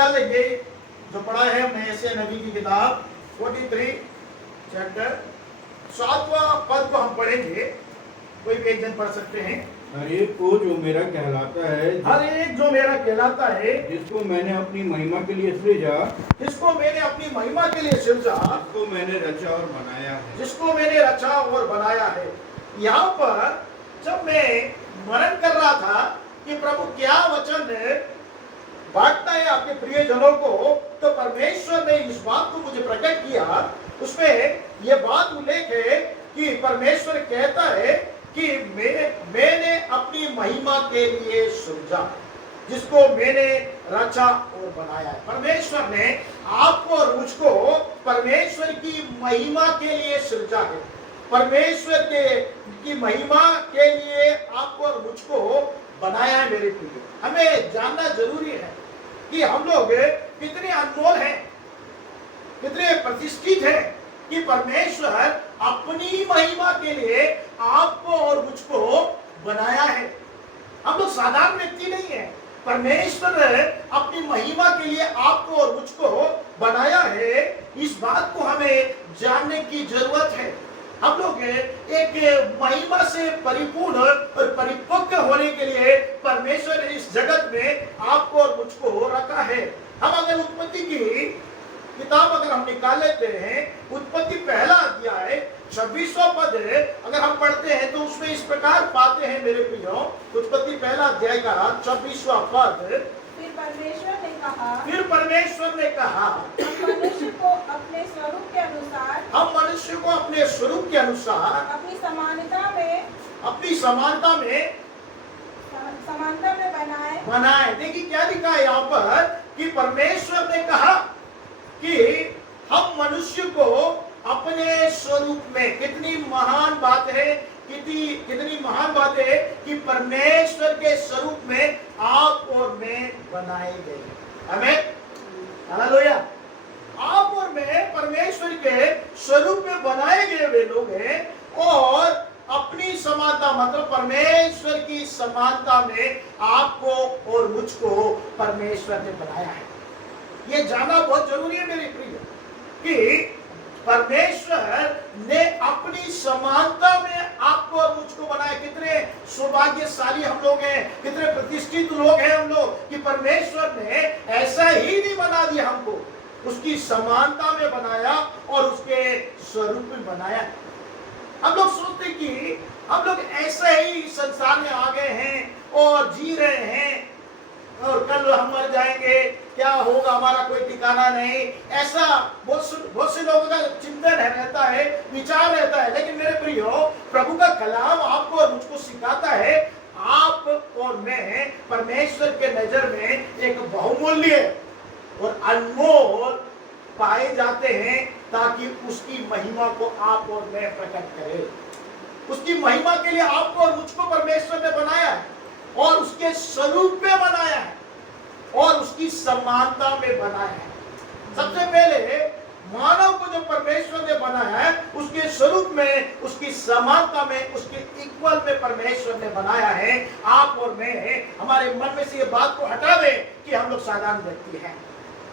निकाल लेंगे जो पढ़ा है हमने यशायाह नबी की किताब 43 चैप्टर 7वां पद को हम पढ़ेंगे। कोई भी एक जन पढ़ सकते हैं। हर एक को जो मेरा कहलाता है, हर एक जो मेरा कहलाता है, जिसको मैंने अपनी महिमा के लिए सृजा, जिसको मैंने अपनी महिमा के लिए सृजा, जिसको मैंने रचा और बनाया है। जिसको मैंने रचा और बनाया है। यहाँ पर जब मैं मनन कर रहा था कि प्रभु क्या वचन बांटना है आपके प्रिय जनों को, तो परमेश्वर ने इस बात को मुझे प्रकट किया। उसमें यह बात उल्लेख है कि परमेश्वर कहता है कि मैंने अपनी महिमा के लिए सृजा, जिसको मैंने रचा और बनाया है। परमेश्वर ने आपको और मुझको परमेश्वर की महिमा के लिए सृजा है। परमेश्वर की महिमा के लिए आपको और मुझको बनाया है। मेरे प्रिय, हमें जानना जरूरी है कि हम लोग कितने अनमोल हैं, कितने प्रतिष्ठित हैं, कि परमेश्वर अपनी महिमा के लिए आपको और मुझको बनाया है। हम लोग साधारण व्यक्ति नहीं है। परमेश्वर अपनी महिमा के लिए आपको और मुझको बनाया है। इस बात को हमें जानने की जरूरत है। हम लोग एक महिमा से परिपूर्ण और परिपक्व होने के लिए परमेश्वर ने इस जगत में आपको और मुझको रखा है। हम अगर उत्पत्ति की किताब अगर हम निकाल लेते हैं, उत्पत्ति पहला अध्याय 26वां पद अगर हम पढ़ते हैं तो उसमें इस प्रकार पाते हैं मेरे प्रियो, उत्पत्ति पहला अध्याय का 26वां पद। फिर परमेश्वर ने कहा, हम मनुष्य को अपने स्वरूप के अनुसार, मनुष्य को अपने स्वरूप के अनुसार अपनी समानता में बनाए। देखिए क्या लिखा है यहाँ पर कि परमेश्वर ने कहा कि हम मनुष्य को अपने स्वरूप में, कितनी महान बात है, कितनी महान बात है कि परमेश्वर के स्वरूप में आप और मैं बनाए गए। आमीन, हालेलुया। आप और मैं परमेश्वर के स्वरूप में बनाए गए वे लोग हैं और अपनी समानता मतलब परमेश्वर की समानता में आपको और मुझको परमेश्वर ने बनाया है। ये जानना बहुत जरूरी है मेरे प्रिय कि परमेश्वर ने अपनी समानता में आपको और मुझको बनाया। कितने सौभाग्यशाली हम लोग हैं, कितने प्रतिष्ठित लोग हैं हम लोग कि परमेश्वर ने ऐसा ही नहीं बना दिया हमको, उसकी समानता में बनाया और उसके स्वरूप में बनाया। हम लोग सोचते कि हम लोग ऐसे ही संसार में आ गए हैं और जी रहे हैं और कल हम मर जाएंगे, क्या होगा हमारा कोई ठिकाना नहीं। ऐसा बहुत से लोगों का चिंतन रहता है, विचार रहता है। लेकिन मेरे प्रियो, प्रभु का कलाम आपको और मुझको सिखाता है आप और मैं परमेश्वर के नजर में एक बहुमूल्य और अनमोल पाए जाते हैं ताकि उसकी महिमा को आप और मैं प्रकट करें। उसकी महिमा के लिए आपको और मुझको परमेश्वर ने बनाया है और उसके स्वरूप में बनाया है और उसकी समानता में बनाया है। सबसे पहले मानव को जो परमेश्वर ने बनाया है उसके स्वरूप में, उसकी समानता में, उसके इक्वल में परमेश्वर ने बनाया है। आप और मैं हमारे मन में से ये बात को हटा दें कि हम लोग साधारण व्यक्ति हैं,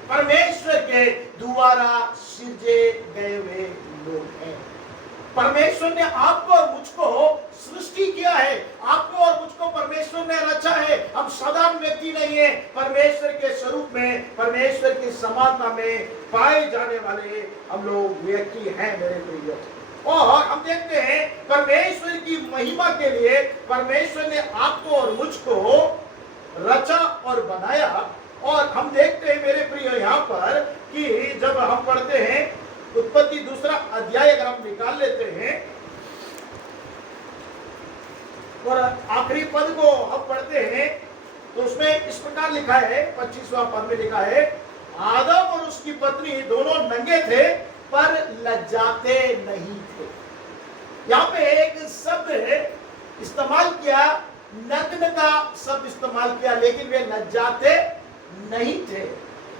परमेश्वर के द्वारा सृजे गए हुए लोग हैं। परमेश्वर ने आपको और मुझको सृष्टि किया है, आपको और मुझको परमेश्वर ने रचा है। हम साधारण व्यक्ति नहीं है, परमेश्वर के स्वरूप में, परमेश्वर की समानता में पाए जाने वाले हम लोग व्यक्ति हैं मेरे प्रियो। और हम देखते हैं परमेश्वर की महिमा के लिए परमेश्वर ने आपको और मुझको रचा और बनाया। और हम देखते हैं मेरे प्रियो यहाँ पर कि जब हम पढ़ते हैं उत्पत्ति दूसरा अध्याय अगर हम निकाल लेते हैं और आखिरी पद को हम पढ़ते हैं तो उसमें इस प्रकार लिखा है, 25वां पद में लिखा है, आदम और उसकी पत्नी दोनों नंगे थे पर लज्जाते नहीं थे। यहाँ पे एक शब्द इस्तेमाल किया, नग्न का शब्द इस्तेमाल किया, लेकिन वे लज्जाते नहीं थे।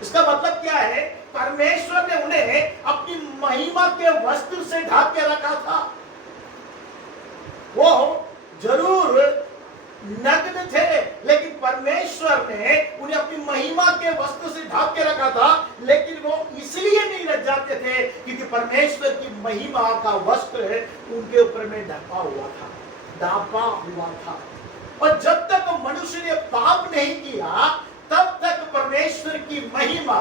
इसका मतलब क्या है? परमेश्वर ने उन्हें अपनी महिमा के वस्त्र से ढक के रखा था। वो जरूर नग्न थे, लेकिन परमेश्वर ने उन्हें अपनी महिमा के वस्त्र से ढांप के रखा था। लेकिन वो इसलिए नहीं लज्जाते थे क्योंकि परमेश्वर की महिमा का वस्त्र उनके ऊपर में ढका हुआ था, ढांपा हुआ था। और जब तक मनुष्य ने पाप नहीं किया तब तक परमेश्वर की महिमा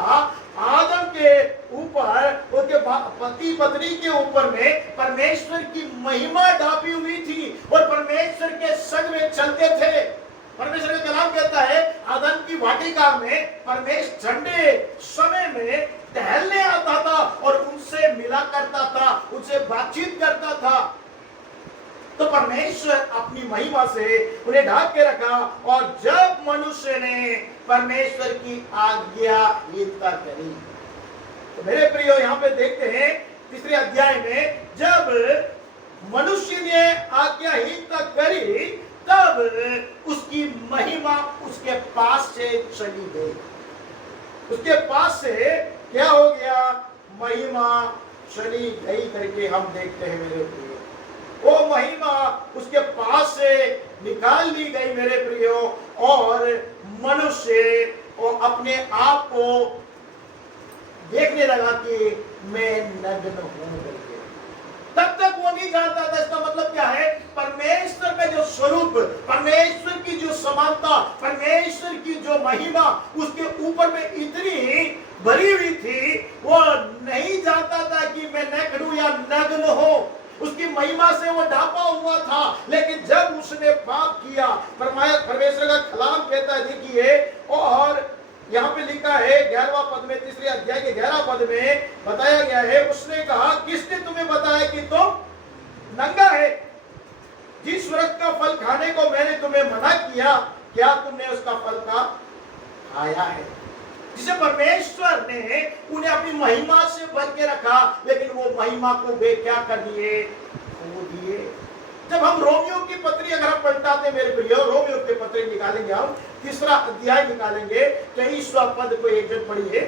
आदम के ऊपर, उनके पति पत्नी के ऊपर में परमेश्वर की महिमा ढापी हुई थी और परमेश्वर के संग में चलते थे। परमेश्वर का कलाम कहता है आदम की वाटिका में परमेश्वर ठंडे समय में टहलने आता था और उनसे मिला करता था, उनसे बातचीत करता था। तो परमेश्वर अपनी महिमा से उन्हें ढाक के रखा। और जब मनुष्य ने परमेश्वर की आज्ञाहीनता करी, तो मेरे प्रियो यहाँ पे देखते हैं तीसरे अध्याय में, जब मनुष्य ने आज्ञाहीनता करी तब उसकी महिमा उसके पास से चली गई। उसके पास से क्या हो गया? महिमा चली गई करके हम देखते हैं मेरे प्रियो। वो महिमा उसके पास से निकाल ली गई मेरे प्रियो, और मनुष्य वो अपने आप को देखने लगा कि मैं नग्न हूं करके। तब तक वो नहीं जानता था इसका मतलब क्या है। परमेश्वर का जो स्वरूप, परमेश्वर की जो समानता, परमेश्वर की जो महिमा उसके ऊपर में इतनी भरी हुई थी, वो नहीं जानता था कि मैं नग्न हूं या नग्न हो। उसकी महिमा से वो ढापा हुआ था। लेकिन जब उसने पाप किया, परमेश्वर का कलाम कहता है, देखिए, और यहाँ पे लिखा है 11वां पद में, तीसरे अध्याय के 11वां पद में बताया गया है, उसने कहा किसने तुम्हें बताया कि तुम नंगा है? जिस वृक्ष का फल खाने को मैंने तुम्हें मना किया, क्या तुमने उसका फल का खाया है? जिसे परमेश्वर ने उन्हें अपनी महिमा से भर के रखा, लेकिन वो महिमा को वे क्या कर दिए? खो दिए। जब हम रोमियो की पत्री अगर हम पलटाते मेरे प्रियो, रोमियो की पत्री निकालेंगे, हम तीसरा अध्याय निकालेंगे, 23वां पद को एक जन पढ़िए।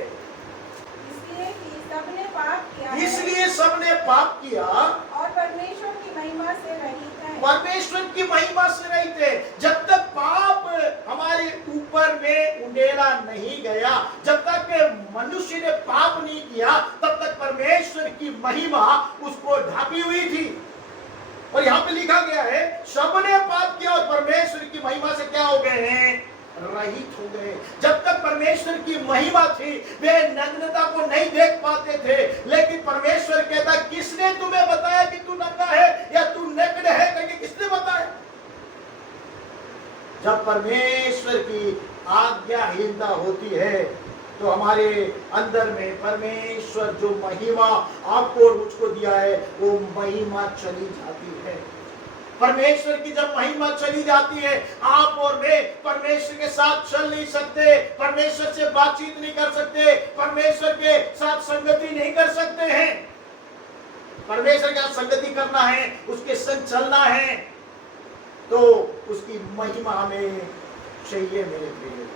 इसलिए सबने पाप किया और परमेश्वर की महिमा से रहित है। परमेश्वर की महिमा से रहित है। जब तक पाप हमारे ऊपर में उंडेला नहीं गया, जब तक मनुष्य ने पाप नहीं किया, तब तक परमेश्वर की महिमा उसको ढांपी हुई थी। और यहाँ पे लिखा गया है सबने पाप किया और परमेश्वर की महिमा से क्या हो गए हैं? रहित हो गए। जब तक परमेश्वर की महिमा थी, वे नग्नता को नहीं देख पाते थे। लेकिन परमेश्वर कहता, किसने तुम्हें बताया कि तू नंगा है या तू नग्न है करके? किसने बताया? जब परमेश्वर की आज्ञाहीनता होती है तो हमारे अंदर में परमेश्वर जो महिमा आपको और मुझको दिया है, वो महिमा चली जाती है। परमेश्वर की जब महिमा चली जाती है, आप और मैं परमेश्वर के साथ चल नहीं सकते, परमेश्वर से बातचीत नहीं कर सकते, परमेश्वर के साथ संगति नहीं कर सकते हैं। परमेश्वर के साथ संगति करना है, उसके संग चलना है, तो उसकी महिमा हमें चाहिए मेरे प्रिय।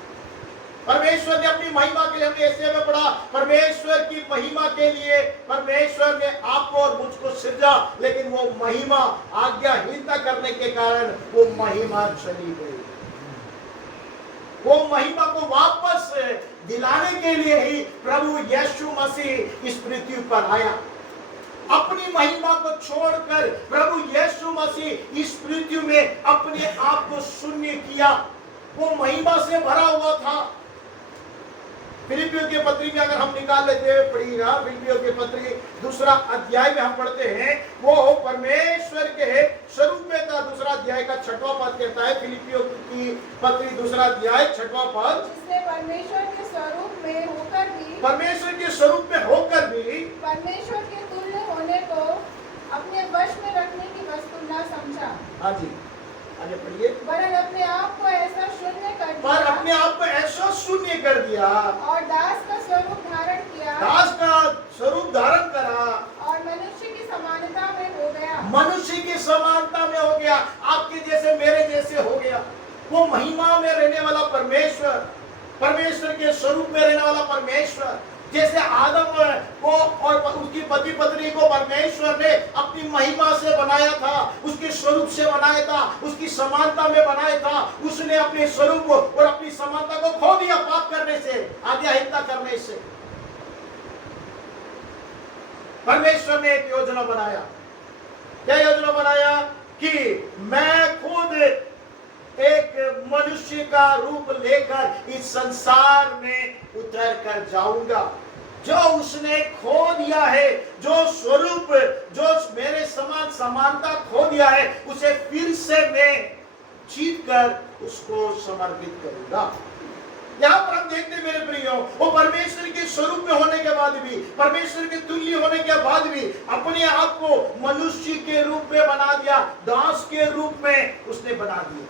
परमेश्वर ने अपनी महिमा के लिए, हमने ऐसे में पढ़ा, परमेश्वर की महिमा के लिए परमेश्वर ने आपको और मुझको सृजा, लेकिन वो महिमा आज्ञाहीनता करने के कारण वो महिमा चली गई। वो महिमा को वापस दिलाने के लिए ही प्रभु यीशु मसीह इस पृथ्वी पर आया। अपनी महिमा को छोड़कर प्रभु यीशु मसीह इस पृथ्वी में अपने आप को शून्य किया। वो महिमा से भरा हुआ था। फिलिपियों के पत्री में अगर हम निकाल लेते हैं, पढ़िएगा, फिलिपियों के पत्री दूसरा अध्याय में हम पढ़ते हैं, वो परमेश्वर के स्वरूप में था। दूसरा अध्याय का 6वां पद कहता है, फिलिपियों की पत्री दूसरा अध्याय 6वां पद, जिसने परमेश्वर के स्वरूप में होकर भी, परमेश्वर के स्वरूप में होकर भी परमेश्वर के तुल्य होने को अपने वश में रखने की वस्तु न समझा। हाँ जी, आगे पढ़िए। वरन अपने आप को ऐसा शून्य कर दिया, पर अपने आप को ऐसा शून्य कर दिया और दास का स्वरूप धारण किया, दास का स्वरूप धारण करा और मनुष्य की समानता में हो गया। मनुष्य की समानता में हो गया, आपके जैसे मेरे जैसे हो गया। वो महिमा में रहने वाला परमेश्वर, परमेश्वर के स्वरूप में रहने वाला परमेश्वर, जैसे आदम को और उसकी पति पत्नी को परमेश्वर ने अपनी महिमा से बनाया था, उसकी उसके स्वरूप से बनाया था, उसकी समानता में बनाया था। उसने अपने स्वरूप और अपनी समानता को खो दिया पाप करने से, आज्ञाहीनता करने से। परमेश्वर ने एक योजना बनाया। क्या योजना बनाया? कि मैं खुद एक मनुष्य का रूप लेकर इस संसार में उतर कर जाऊंगा। जो उसने खो दिया है, जो स्वरूप, जो मेरे समान समानता खो दिया है, उसे फिर से मैं जीत कर उसको समर्पित करूंगा। यहां पर हम देखते हैं मेरे प्रियो, वो परमेश्वर के स्वरूप में होने के बाद भी, परमेश्वर के तुल्य होने के बाद भी अपने आप को मनुष्य के रूप में बना दिया, दास के रूप में उसने बना दिया।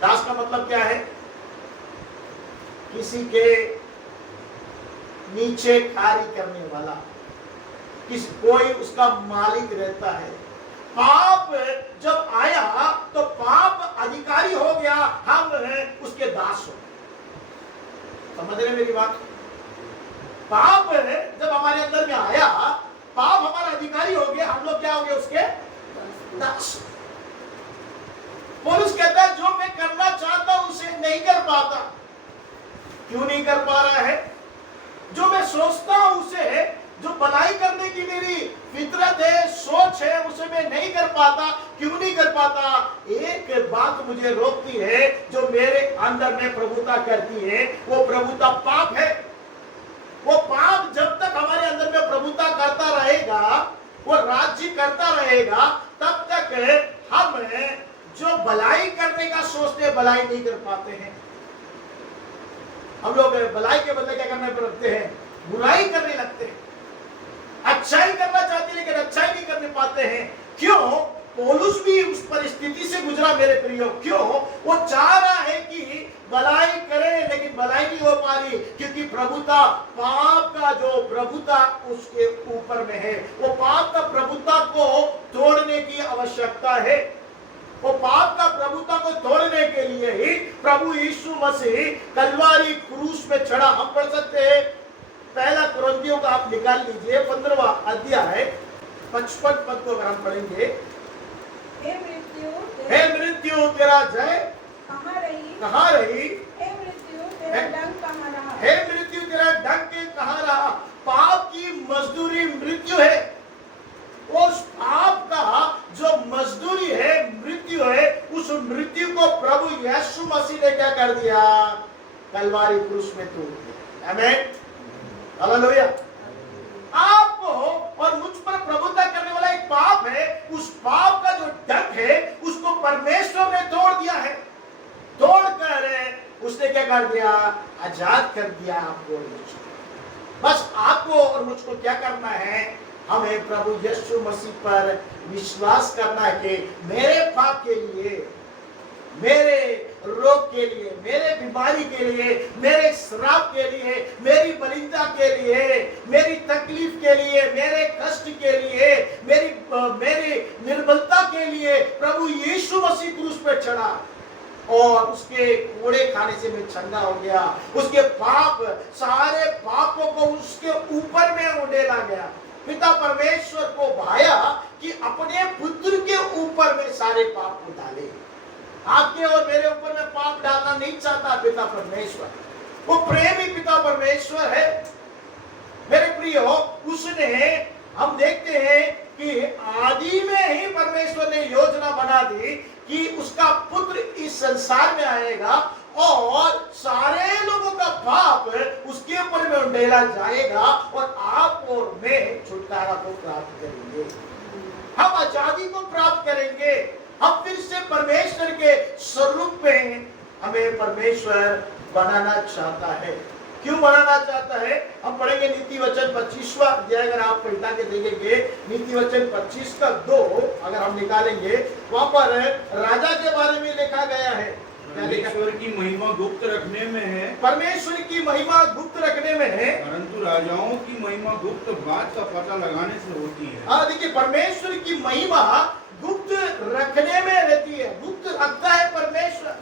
दास का मतलब क्या है? किसी के नीचे कार्य करने वाला, कोई उसका मालिक रहता है। पाप जब आया तो पाप अधिकारी हो गया, हम उसके दास हो। समझ रहे मेरी बात? पाप जब हमारे अंदर में आया, पाप हमारा अधिकारी हो गया, हम लोग क्या हो गए? उसके दास। पौलुस कहता है जो मैं करना चाहता हूं उसे नहीं कर पाता। क्यों नहीं कर पा रहा है? जो मैं सोचता हूं उसे, जो भलाई करने की मेरी फितरत है, सोच है, उसे मैं नहीं कर पाता। क्यों नहीं कर पाता? एक बात मुझे रोकती है, जो मेरे अंदर में प्रभुता करती है, वो प्रभुता पाप है। वो पाप जब तक हमारे अंदर में प्रभुता करता रहेगा, वो राज्य करता रहेगा, तब तक हम जो भलाई करने का सोचते हैं, भलाई नहीं कर पाते हैं। हम लोग भलाई के बदले क्या करने पर लगते हैं? बुराई करने लगते हैं। अच्छाई करना चाहते हैं लेकिन अच्छाई नहीं करने पाते हैं। क्यों? पौलुस भी उस परिस्थिति से गुजरा मेरे प्रियो। क्यों? वो चाह रहा है कि भलाई करे लेकिन भलाई नहीं हो पा रही, क्योंकि प्रभुता, पाप का जो प्रभुता उसके ऊपर में है, वो पाप का प्रभुता को तोड़ने की आवश्यकता है। वो पाप का प्रभुता को तोड़ने के लिए ही प्रभु यीशु मसीह कलवारी क्रूस पे चढ़ा। हम पढ़ सकते हैं पहला कुरिन्थियों का, आप निकाल लीजिए 15वां अध्याय 55 पद को अगर हम पढ़ेंगे। हे मृत्यु तेरा जय कहाँ रही? हे मृत्यु तेरा डंक कहाँ रहा? हे मृत्यु तेरा डंक कहाँ रहा? पाप की मजदूरी मृत्यु है। उस पाप का जो मजदूरी है, मृत्यु है, उस मृत्यु को प्रभु यीशु मसीह ने क्या कर दिया? कलवारी क्रूस में तोड़ दिया। आमीन, हालेलुया। आपको और मुझ पर प्रभुता करने वाला एक पाप है, उस पाप का जो डंक है उसको परमेश्वर ने तोड़ दिया है। तोड़कर उसने क्या कर दिया? आजाद कर दिया आपको। बस आपको और मुझको क्या करना है? हमें प्रभु यीशु मसीह पर विश्वास करना है कि मेरे पाप के लिए, मेरे रोग के लिए, मेरे बीमारी के लिए, मेरे श्राप के लिए, मेरी बलिंदा के लिए, मेरी तकलीफ के लिए, मेरे कष्ट के लिए, मेरी निर्बलता के लिए प्रभु यीशु मसीह क्रूस पर चढ़ा और उसके कोड़े खाने से मैं चंगा हो गया। उसके पाप, सारे पापों को उसके ऊपर में उड़ेला गया। पिता परमेश्वर को भाया कि अपने पुत्र के ऊपर में सारे पाप को डाले। आपके और मेरे ऊपर में पाप डालना नहीं चाहता पिता परमेश्वर। वो प्रेमी पिता परमेश्वर है मेरे प्रियो। उसने, हम देखते हैं कि आदि में ही परमेश्वर ने योजना बना दी कि उसका पुत्र इस संसार में आएगा और सारे लोगों का पाप उसके ऊपर में उंडेला जाएगा और आप और मैं छुटकारा को प्राप्त करेंगे। हम आजादी को प्राप्त करेंगे। हम फिर से परमेश्वर के स्वरूप में हमें परमेश्वर बनाना चाहता है। क्यों बनाना चाहता है? हम पढ़ेंगे नीति वचन 25वां अध्याय, अगर आप पलटा के देखेंगे नीति वचन 25 का 2 अगर हम निकालेंगे, वहां पर राजा के बारे में लिखा गया है। परमेश्वर की महिमा गुप्त रखने में है, परमेश्वर की महिमा गुप्त रखने में है, परंतु राजाओं की महिमा गुप्त बात का पता लगाने से होती है। हाँ, देखिए परमेश्वर की महिमा गुप्त रखने में रहती है। गुप्त रखता है परमेश्वर।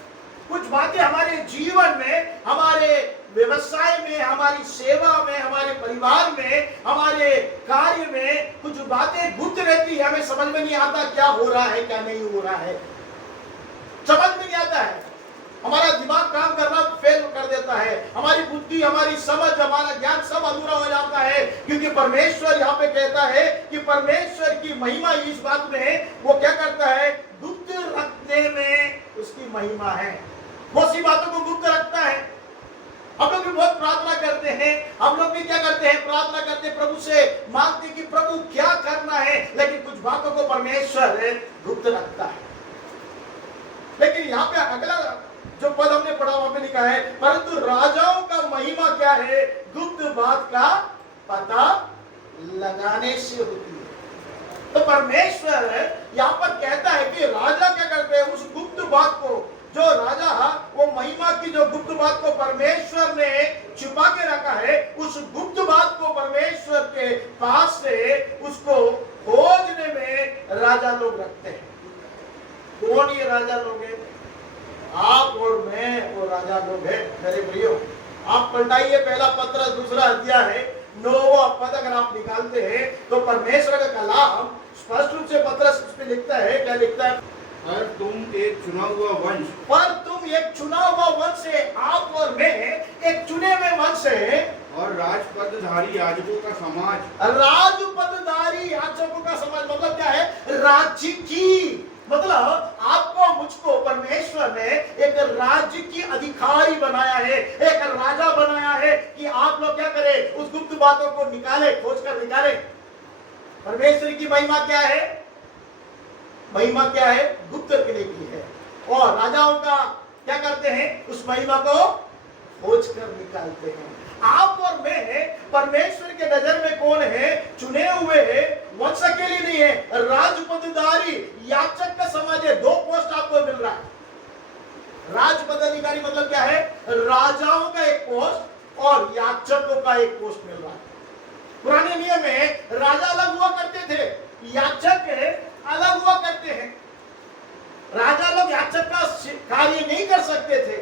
कुछ बातें हमारे जीवन में, हमारे व्यवसाय में, हमारी सेवा में, हमारे परिवार में, हमारे कार्य में कुछ बातें गुप्त रहती है, हमें समझ में नहीं आता क्या हो रहा है क्या नहीं हो रहा है, समझ में नहीं आता है। हमारा दिमाग काम करना फेल कर देता है, हमारी बुद्धि, हमारी समझ, हमारा ज्ञान सब अधूरा हो जाता है, क्योंकि परमेश्वर यहाँ पे कहता है कि परमेश्वर की महिमा इस बात में वो क्या करता है, गुप्त रखने में उसकी महिमा है। बहुत सी बातों को गुप्त रखता है। हम लोग भी बहुत प्रार्थना करते हैं, हम लोग भी क्या करते हैं, प्रार्थना करते हैं, प्रभु से मांगते कि प्रभु क्या करना है, लेकिन कुछ बातों को परमेश्वर गुप्त रखता है। लेकिन यहाँ पे अगला जो पद हमने पढ़ा वहां पे लिखा है, परंतु राजाओं का महिमा क्या है, गुप्त बात का पता लगाने से होती है। तो परमेश्वर यहाँ पर कहता है कि राजा क्या करते हैं, उस गुप्त बात को, जो राजा वो महिमा की जो गुप्त बात को परमेश्वर ने छुपा के रखा है, उस गुप्त बात को परमेश्वर के पास से उसको खोजने में राजा लोग रखते हैं। कौन ये राजा लोग हैं? आप और मैं वो राजा लोग हैं मेरे प्रियो। आप पलटाइए पहला पत्र दूसरा अध्याय है, 9वां पद अगर आप निकालते हैं तो परमेश्वर का कलाम स्पष्ट रूप से पत्रस उस पे लिखता है, क्या लिखता है, पर तुम एक चुना हुआ वंश, पर तुम एक चुना हुआ वंश है, आप और मैं एक चुने हुए वंश है, और राजपदधारी याजकों का समाज। राजपदधारी याजकों का समाज मतलब क्या है, राज्य की, मतलब आपको मुझको परमेश्वर ने एक राज्य की अधिकारी बनाया है, एक राजा बनाया है कि आप लोग क्या करें, उस गुप्त बातों को निकाले, खोज कर निकाले। परमेश्वर की महिमा क्या है, महिमा क्या है, गुप्त रखने की है, और राजाओं का क्या करते हैं, उस महिमा को खोज कर निकालते हैं। आप और मैं परमेश्वर के नजर में कौन है, चुने हुए वंश अकेले नहीं है, राजपदधारी याचक का समाज है। 2 पोस्ट आपको मिल रहा है। राजपदाधिकारी मतलब क्या है, राजाओं का एक पोस्ट और याचकों का एक पोस्ट मिल रहा है। पुराने नियम में राजा अलग हुआ करते थे, याचक अलग हुआ करते हैं। राजा लोग याचक का कार्य नहीं कर सकते थे,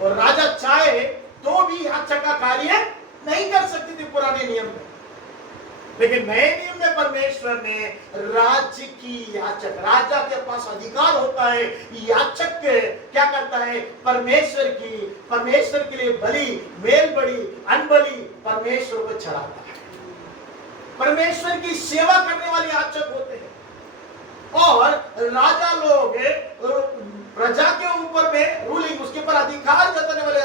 और राजा चाहे तो भी याचक का कार्य नहीं कर सकते थे पुराने नियम में। लेकिन नए नियम में परमेश्वर ने राज्य की याचक, राजा के पास अधिकार होता है, याचक क्या करता है, परमेश्वर के लिए बलि, मेल बलि, अनबलि परमेश्वर को चढ़ाता है। परमेश्वर की सेवा करने वाले याचक होते हैं, और राजा लोग प्रजा के ऊपर में रूलिंग, उसके ऊपर अधिकार जताने वाले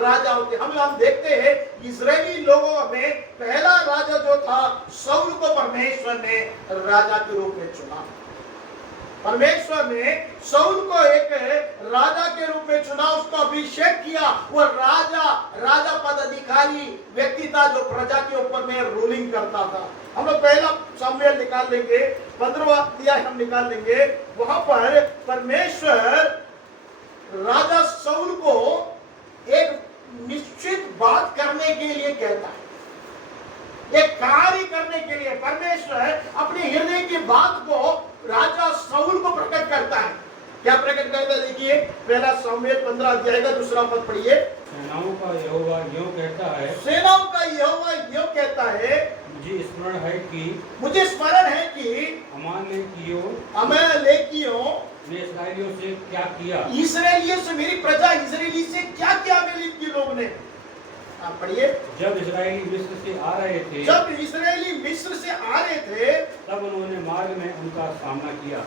राजा होते हैं। हम देखते हैं इजरायली लोगों में पहला राजा जो था, शाऊल को परमेश्वर ने राजा के रूप में चुना। परमेश्वर ने शाऊल को एक राजा के रूप में चुना, उसका अभिषेक किया। वो राजा पद अधिकारी व्यक्ति था जो प्रजा के ऊपर में रूलिंग करता था। हम लोग पहला सामुएल निकाल लेंगे, 15वां अध्याय हम निकाल लेंगे। वहां पर परमेश्वर राजा शाऊल को एक निश्चित बात करने के लिए कहता है, एक कार्य करने के लिए परमेश्वर अपने हृदय की बात को राजा शाऊल को प्रकट करता है। क्या प्रकट करता है, देखिए पहला सामुएल 15 अध्याय का 2 पद पढ़िए। सेनाओं का यहोवा यूं कहता है, सेनाओं का यहोवा यूं कहता है, मुझे स्मरण है कि अमालेकियों ने इस्राएलियों से क्या किया, इस्राएलियों से, मेरी प्रजा इस्राएली से क्या किया अमालेकी लोग ने। आप पढ़िए। जब इस्राएली मिस्र से आ रहे थे, तब उन्होंने मार्ग में उनका सामना किया।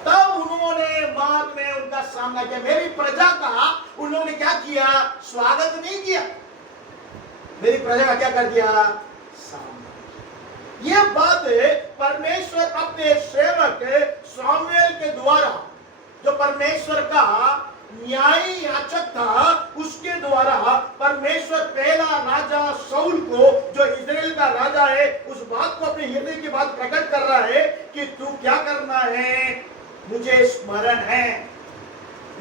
मेरी प्रजा का उन्होंने क्या किया, स्वागत नहीं किया, मेरी प्रजा का क्या कर दिया, सामना। ये बात परमेश्वर अपने सेवक सामुएल के द्वारा, जो परमेश्वर का न्यायी याचक था, उसके द्वारा परमेश्वर पहला राजा शाऊल को, जो इस्राएल का राजा है, उस बात को अपने हृदय की बात प्रकट कर रहा है कि तू क्या करना है, मुझे स्मरण है।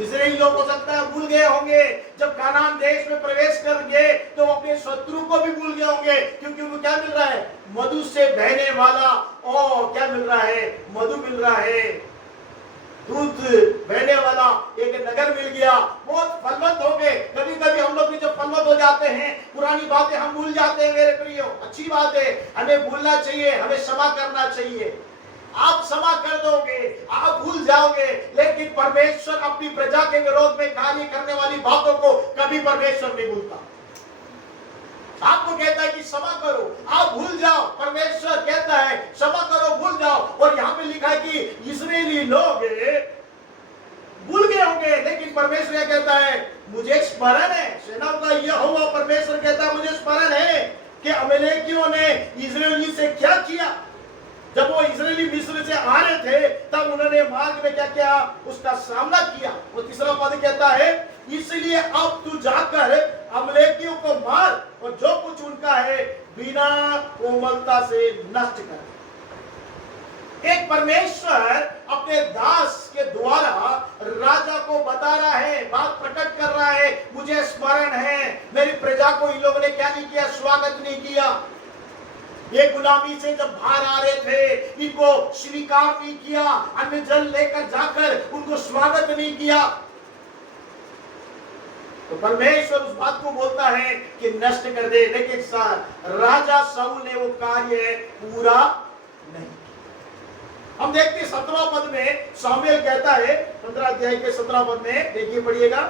इस्राएली लोग हो सकता है भूल गए होंगे, जब कानान देश में प्रवेश कर गए तो अपने शत्रु को भी भूल गए होंगे, क्योंकि उनको क्या मिल रहा है, मधु से बहने वाला, और क्या मिल रहा है, मधु मिल रहा है। दूध बहने वाला एक नगर मिल गया, बहुत फलवंत हो गए। कभी कभी हम लोग भी जब फलवंत हो जाते हैं, पुरानी बातें हम भूल जाते हैं। मेरे प्रियो, अच्छी बात है, हमें भूलना चाहिए, हमें क्षमा करना चाहिए। आप क्षमा कर दोगे, आप भूल जाओगे, लेकिन परमेश्वर अपनी प्रजा के विरोध में कार्य करने वाली बातों को कभी परमेश्वर नहीं भूलता। आपको कहता है कि क्षमा करो, आप भूल जाओ, परमेश्वर कहता है क्षमा करो, भूल जाओ। और यहाँ पे लिखा है कि इस्राएली लोग भूल गए होंगे, लेकिन परमेश्वर क्या कहता है, मुझे स्मरण है। सेनाओं का यहोवा परमेश्वर कहता है, मुझे स्मरण है कि अमेलेकियों ने इस्राएली से क्या किया। जब वो इस्राएली मिस्र से आ रहे थे, तब उन्होंने मार्ग में क्या किया, उसका सामना किया। वो तीसरा पद कहता है, इसलिए अब तू जाकर अमलेकियों को मार और जो कुछ उनका है बिना कोमलता से नष्ट कर। एक परमेश्वर अपने दास के द्वारा राजा को बता रहा है, बात प्रकट कर रहा है, मुझे स्मरण है, मेरी प्रजा को इन लोगों ने क्या नहीं किया, स्वागत नहीं किया। ये गुलामी से जब बाहर आ रहे थे, इनको स्वीकार नहीं किया, अन्न जल लेकर जाकर उनको स्वागत नहीं किया। तो परमेश्वर उस बात को बोलता है कि नष्ट कर दे, लेकिन राजा शाऊल ने वो कार्य पूरा नहीं किया। हम देखते 17 पद में शामूएल कहता है, 15 अध्याय के 17 पद में देखिए, पढ़िएगा।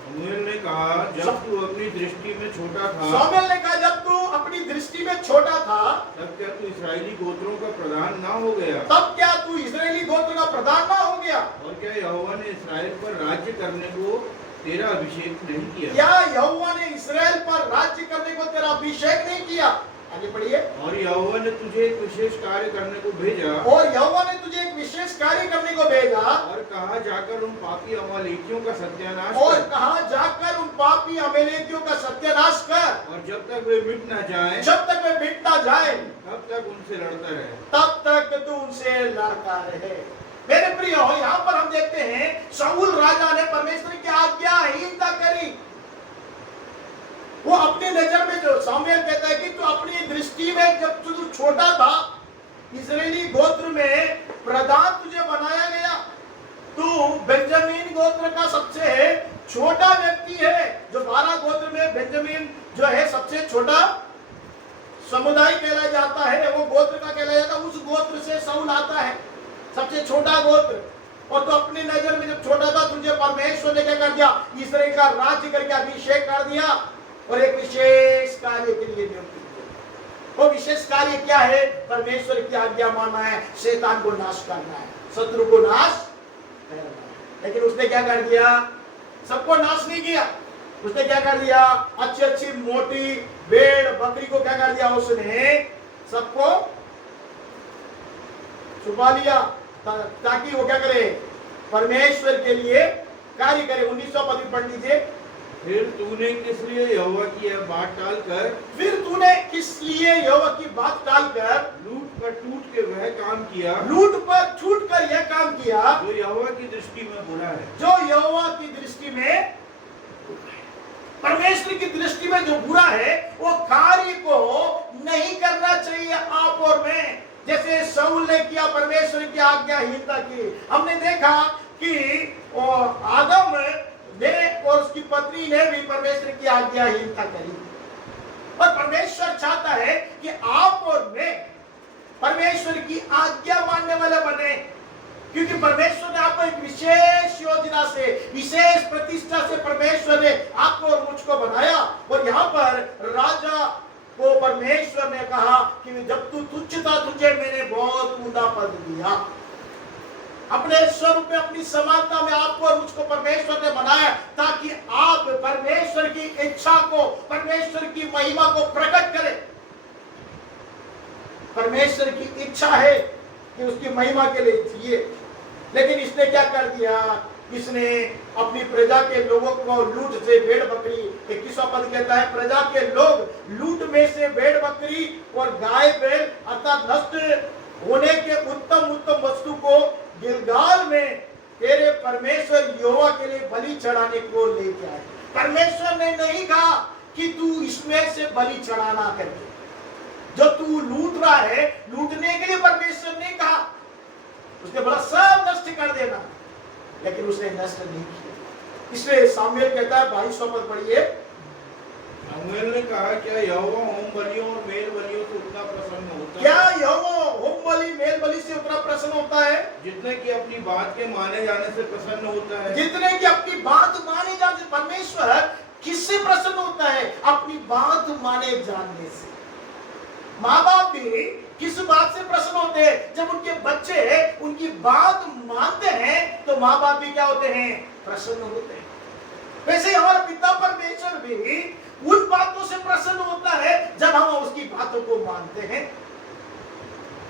शामूएल ने कहा, जब तू अपनी दृष्टि में छोटा था, शामूएल ने कहा, जब तू अपनी दृष्टि में छोटा था, तब क्या तू इस्राएली गोत्रों का प्रधान ना हो गया? तब क्या तू इस्राएली गोत्र का प्रधान ना हो गया? और क्या यहोवा ने इस्राएल पर राज्य करने को तेरा अभिषेक नहीं किया? क्या यहोवा ने इस्राएल पर राज्य करने को तेरा अभिषेक नहीं किया? आगे पढ़िए। और यहोवा ने तुझे एक विशेष कार्य करने को भेजा, और यहोवा ने तुझे एक विशेष कार्य करने को भेजा, और कहा, जाकर उन पापी अमालेकियों का सत्यानाश और कर। कहा, जाकर उन पापी अमालेकियों का सत्यानाश कर, और जब तक वे मिट न जाएं, जब तक वे मिट ना जाए, तब तक उनसे लड़ता रहे। तब तक तू उनसे लड़ता रहे। मेरे प्रिय हो, यहाँ पर हम देखते हैं शाऊल राजा ने परमेश्वर की आज्ञाहीनता करी। वो अपनी नजर में, जो शामूएल कहता है कि तू अपनी दृष्टि में जब तू छोटा था, इस्राएली गोत्र में प्रधान तुझे बनाया गया, तू बेंजामिन गोत्र का सबसे छोटा व्यक्ति है। जो 12 गोत्र में बेंजामिन जो है सबसे छोटा समुदाय कहलाया जाता है, वो गोत्र का कहलाया जाता है। उस गोत्र से शाऊल आता है, सबसे छोटा गोत्र। और तो अपनी नजर में जब छोटा था, तुझे परमेश्वर ने क्या कर दिया, इस्राएल का राज्य करके अभिषेक कर दिया और एक विशेष कार्य के लिए नियुक्त किया। वो विशेष कार्य क्या है? परमेश्वर की आज्ञा मानना है, शैतान को नाश करना है, शत्रु को नाश करना है। लेकिन उसने क्या कर दिया? सबको नाश नहीं किया। उसने क्या कर दिया? अच्छी अच्छी मोटी भेड़ बकरी को क्या कर दिया? उसने सबको छुपा लिया ताकि वो क्या करे? परमेश्वर के लिए कार्य करे। 19वां पद पढ़ लीजिए। फिर तूने किस लिए यहोवा की यह बात टालकर, फिर तूने किस लिए यहोवा की बात टालकर लूट पर टूट के वह काम किया, लूट पर छूट कर यह काम किया जो यहोवा की दृष्टि में बुरा है। जो यहोवा की दृष्टि में, परमेश्वर की दृष्टि में जो बुरा है, वो कार्य को नहीं करना चाहिए आप और मैं। जैसे शाऊल ने किया, परमेश्वर की आज्ञाहीनता की। हमने देखा कि आदम ने और उसकी पत्नी ने भी परमेश्वर की आज्ञाहीनता करी। और परमेश्वर चाहता है कि आप और मैं परमेश्वर की आज्ञा मानने वाले बने, क्योंकि परमेश्वर ने आपको एक विशेष योजना से, विशेष प्रतिष्ठा से परमेश्वर ने आपको और मुझको बनाया। और यहाँ पर राजा को परमेश्वर ने कहा कि जब तू तुच्छ था, तुझे मैंने बहुत ऊंचा पद दिया। अपने स्वरूप में, अपनी समानता में आपको और मुझको परमेश्वर ने बनाया ताकि आप परमेश्वर की इच्छा को, परमेश्वर की महिमा को प्रकट करें। परमेश्वर की इच्छा है कि उसकी महिमा के लिए जिए, लेकिन इसने क्या कर दिया? इसने अपनी प्रजा के लोगों को लूट से भेड़ बकरी, 21वां पद कहता है, प्रजा के लोग लूट में से भेड़ बकरी और गाय बैल अर्थात नष्ट होने के उत्तम उत्तम वस्तु को गिलगाल में तेरे परमेश्वर यहोवा के लिए बलि चढ़ाने को लेके आए। परमेश्वर ने नहीं कहा कि तू इसमें से बलि चढ़ाना करके, जो तू लूट रहा है, लूटने के लिए परमेश्वर ने कहा। उसने बोला सब नष्ट कर देना, उसने नष्ट नहीं किया। इसलिए सामुएल कहता है 22वां पद पढ़िए। शमूएल ने कहा, क्या यहोवा होम बलियों और मेल बलियों से उतना प्रसन्न होता क्या है यहोवा होम बलि मेल बलि से उतना प्रसन्न होता है जितने कि अपनी बात के माने जाने से प्रसन्न होता है? जितने की अपनी बात माने जाने से? परमेश्वर किससे प्रसन्न होता है? अपनी बात माने जाने से। माँ बाप भी किस बात से प्रसन्न होते हैं? जब उनके बच्चे उनकी बात मानते हैं तो माँ बाप भी क्या होते हैं? प्रसन्न होते हैं। वैसे हमारा पिता परमेश्वर भी उन बातों से प्रसन्न होता है जब हम उसकी बातों को मानते हैं।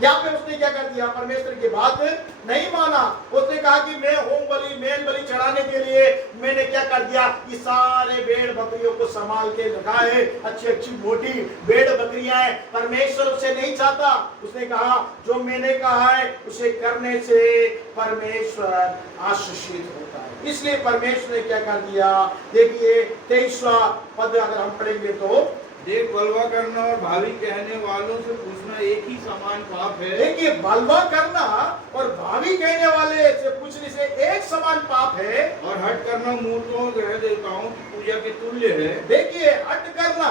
यहाँ पे उसने क्या कर दिया? परमेश्वर की बात नहीं माना। उसने कहा कि मैं होम बलि मेल बलि चढ़ाने के लिए मैंने क्या कर दिया? ये सारे भेड़ बकरियों को संभाल के लगाए, अच्छी अच्छी मोटी भेड़ बकरियां हैं। परमेश्वर उसे नहीं चाहता। उसने कहा जो मैंने कहा है उसे करने से परमेश्वर आशीषित होता है। इसलिए परमेश्वर ने क्या कर दिया? देखिए 23वां पद अगर हम पढ़ेंगे तो, देख, बलवा करना और भावी कहने वालों से पूछना एक ही समान पाप है। देखिए बलवा करना और भावी कहने वाले से पूछने से एक समान पाप है। और हट करना मूर्तों और ग्रह देवताओं की पूजा के तुल्य है। देखिए हट करना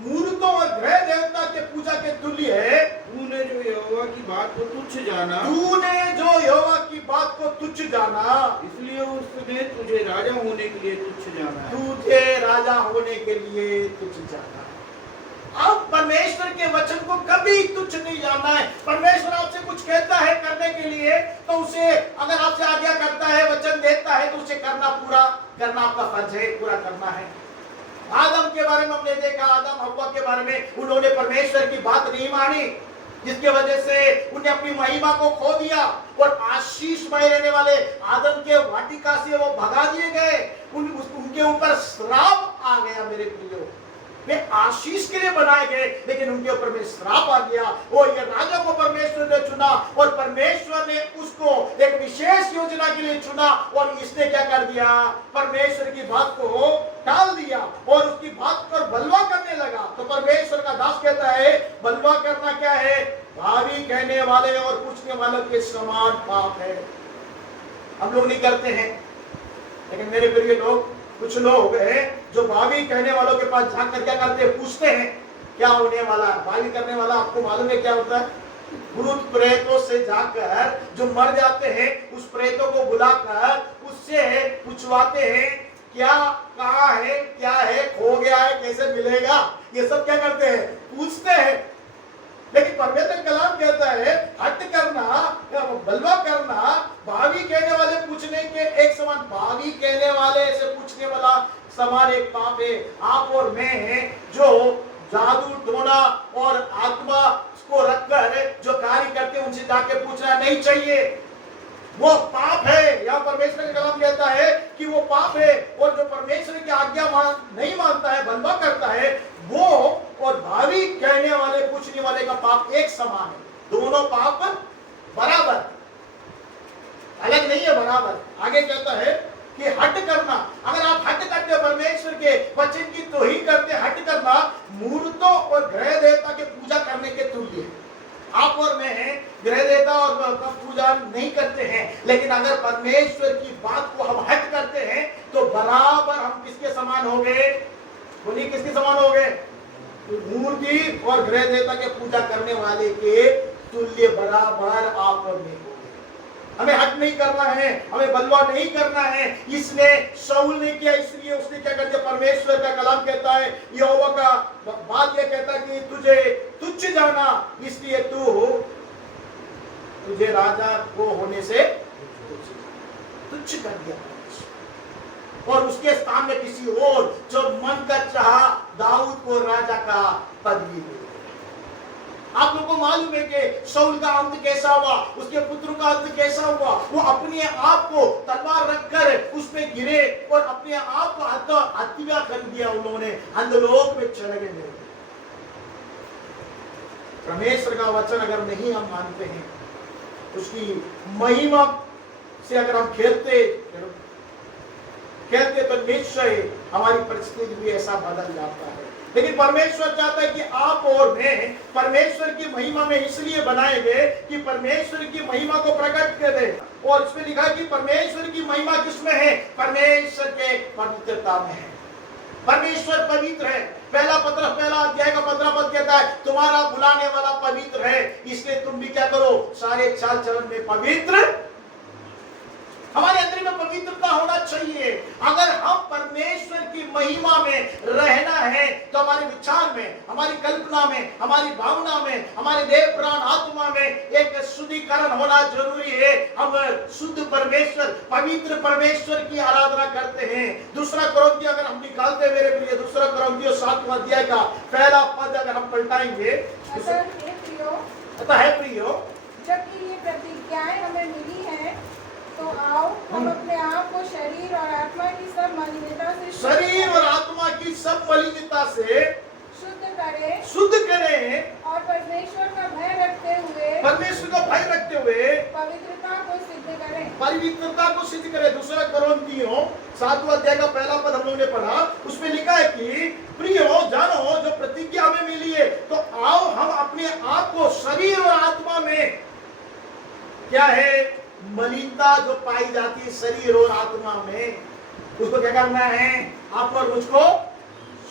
मूर्तों और ग्रह देवता के पूजा के तुल्य है। तूने जो यहोवा की बात को तुच्छ जाना, तूने जो यहोवा की बात को तुच्छ जाना, इसलिए उसने तुझे राजा होने के लिए तुच्छ जाना है। तुझे राजा होने के लिए तुच्छ जाना। अब परमेश्वर के वचन को कभी तुच्छ नहीं जानना है। परमेश्वर आपसे कुछ कहता है करने के लिए तो उसे, अगर आपसे आज्ञा करता है, वचन देता है तो उसे पूरा करना आपका फर्ज है, पूरा करना है। आदम के बारे में हमने देखा, आदम हव्वा के बारे में उन्होंने परमेश्वर की बात नहीं मानी, जिसके वजह से उन्हें अपनी महिमा को खो दिया और आशीषमय रहने वाले आदम के वाटिका से वो भगा दिए गए। उनके ऊपर श्राप आ गया। मेरे प्रियो, वे आशीष के लिए बनाए गए लेकिन उनके ऊपर में श्राप आ गया। और ये राजा को परमेश्वर ने चुना और परमेश्वर ने उसको एक विशेष योजना के लिए चुना और इसने क्या कर दिया? परमेश्वर की बात को टाल दिया और उसकी बात पर बलवा करने लगा। तो परमेश्वर का दास कहता है बलवा करना क्या है? भावी कहने वाले और पूछने वालों के समान पाप है। हम लोग नहीं करते हैं, लेकिन मेरे प्रिय लोग, कुछ लोग हैं जो भावी कहने वालों के पास जाकर क्या करते हैं? पूछते हैं क्या होने वाला है। भावी करने वाला आपको मालूम है क्या होता है? भूत प्रेतों से जाकर जो मर जाते हैं उस प्रेतों को बुलाकर उससे पूछवाते हैं क्या, कहाँ है, क्या है, खो गया है, कैसे मिलेगा। ये सब क्या करते हैं? पूछते हैं। लेकिन परमेश्वर कलाम कहता है हट करना, बलवा करना भावी कहने वाले पूछने के एक समान, भावी कहने वाले से पूछने वाला समान एक पाप है। आप और मैं हैं जो जादू टोना और आत्मा को रखकर जो कार्य करते हैं उनसे जाके पूछना नहीं चाहिए, वो पाप है। यहाँ परमेश्वर का कलाम कहता है कि वो पाप है। और जो परमेश्वर की आज्ञा नहीं मानता है, बलवा करता है, वो और भावी कहने वाले पूछने वाले का पाप एक समान है। दोनों पाप बराबर, अलग नहीं है, बराबर। आगे कहता है कि हट करना, अगर आप हट करते हो परमेश्वर के वचन की तौहीन करते, हट करना मूर्तों और ग्रह देवता के पूजा करने के तुल्य है। आप और मैं ग्रह देवता और पूजा नहीं करते हैं, लेकिन अगर परमेश्वर की बात को हम हट करते हैं तो बराबर हम किसके समान हो गए? बोलिए किसके समान हो गए? मूर्ति और ग्रह देवता के पूजा करने वाले के तुल्य बराबर आप और मैं हो गए। हमें हट नहीं करना है, हमें बलवा नहीं करना है। इसने शाऊल ने किया, इसलिए उसने क्या कर दिया? परमेश्वर का कलाम कहता है, यहोवा का बात यह कहता है कि तुझे तुच्छ जाना, इसलिए तुझे राजा को होने से तुच्छ कर दिया और उसके स्थान में किसी और जो मन का चाहा दाऊद को राजा का पदवी दे। आप लोगों को मालूम है कि शाऊल का अंत कैसा हुआ, उसके पुत्र का अंत कैसा हुआ। वो अपने आप को तलवार रखकर उस पे गिरे और अपने आप को हत्या कर दिया। उन्होंने अंधलोक में चले गए। परमेश्वर का वचन अगर नहीं हम मानते हैं, उसकी महिमा से अगर हम खेलते तो निश्चय हमारी परिस्थिति भी ऐसा बदल जाता है। लेकिन परमेश्वर चाहता है कि आप और मैं परमेश्वर की महिमा में इसलिए बनाए गए कि परमेश्वर की महिमा को प्रकट करें। और इसमें लिखा है कि परमेश्वर की महिमा किसमें है? परमेश्वर के पवित्रता में है। परमेश्वर पवित्र है। पहला अध्याय का 15 पद कहता है तुम्हारा बुलाने वाला पवित्र है, इसलिए तुम भी क्या करो, सारे चाल चलन में पवित्र। हमारे अंदर में पवित्रता होना चाहिए। अगर हम परमेश्वर की महिमा में रहना है तो हमारे विचार में, हमारी कल्पना में, हमारी भावना में, हमारे देह प्राण आत्मा में एक शुद्धिकरण होना जरूरी है। हम शुद्ध परमेश्वर, पवित्र परमेश्वर की आराधना करते हैं। दूसरा कुरिन्थियों अगर हम निकालते हैं मेरे प्रिय, दूसरा कुरिन्थियों 7वां अध्याय का पहला पद अगर हम पलटाएंगे, अतः है प्रियो, जबकि ये प्रतिज्ञाएं हमें मिली हैं, तो आओ हम अपने आप को शरीर और आत्मा की सब मलिनता से शुद्ध करें और परमेश्वर का भय रखते हुए पवित्रता को सिद्ध करें। दूसरा कुरिन्थियों 7वां अध्याय का पहला पद हम लोगों ने पढ़ा, उसमें लिखा है कि प्रियो जानो जो प्रतिज्ञा हमें मिली है, तो आओ हम अपने आप को शरीर और आत्मा में क्या है, मलिनता जो पाई जाती है शरीर और आत्मा में, उसको क्या करना है, आप और मुझको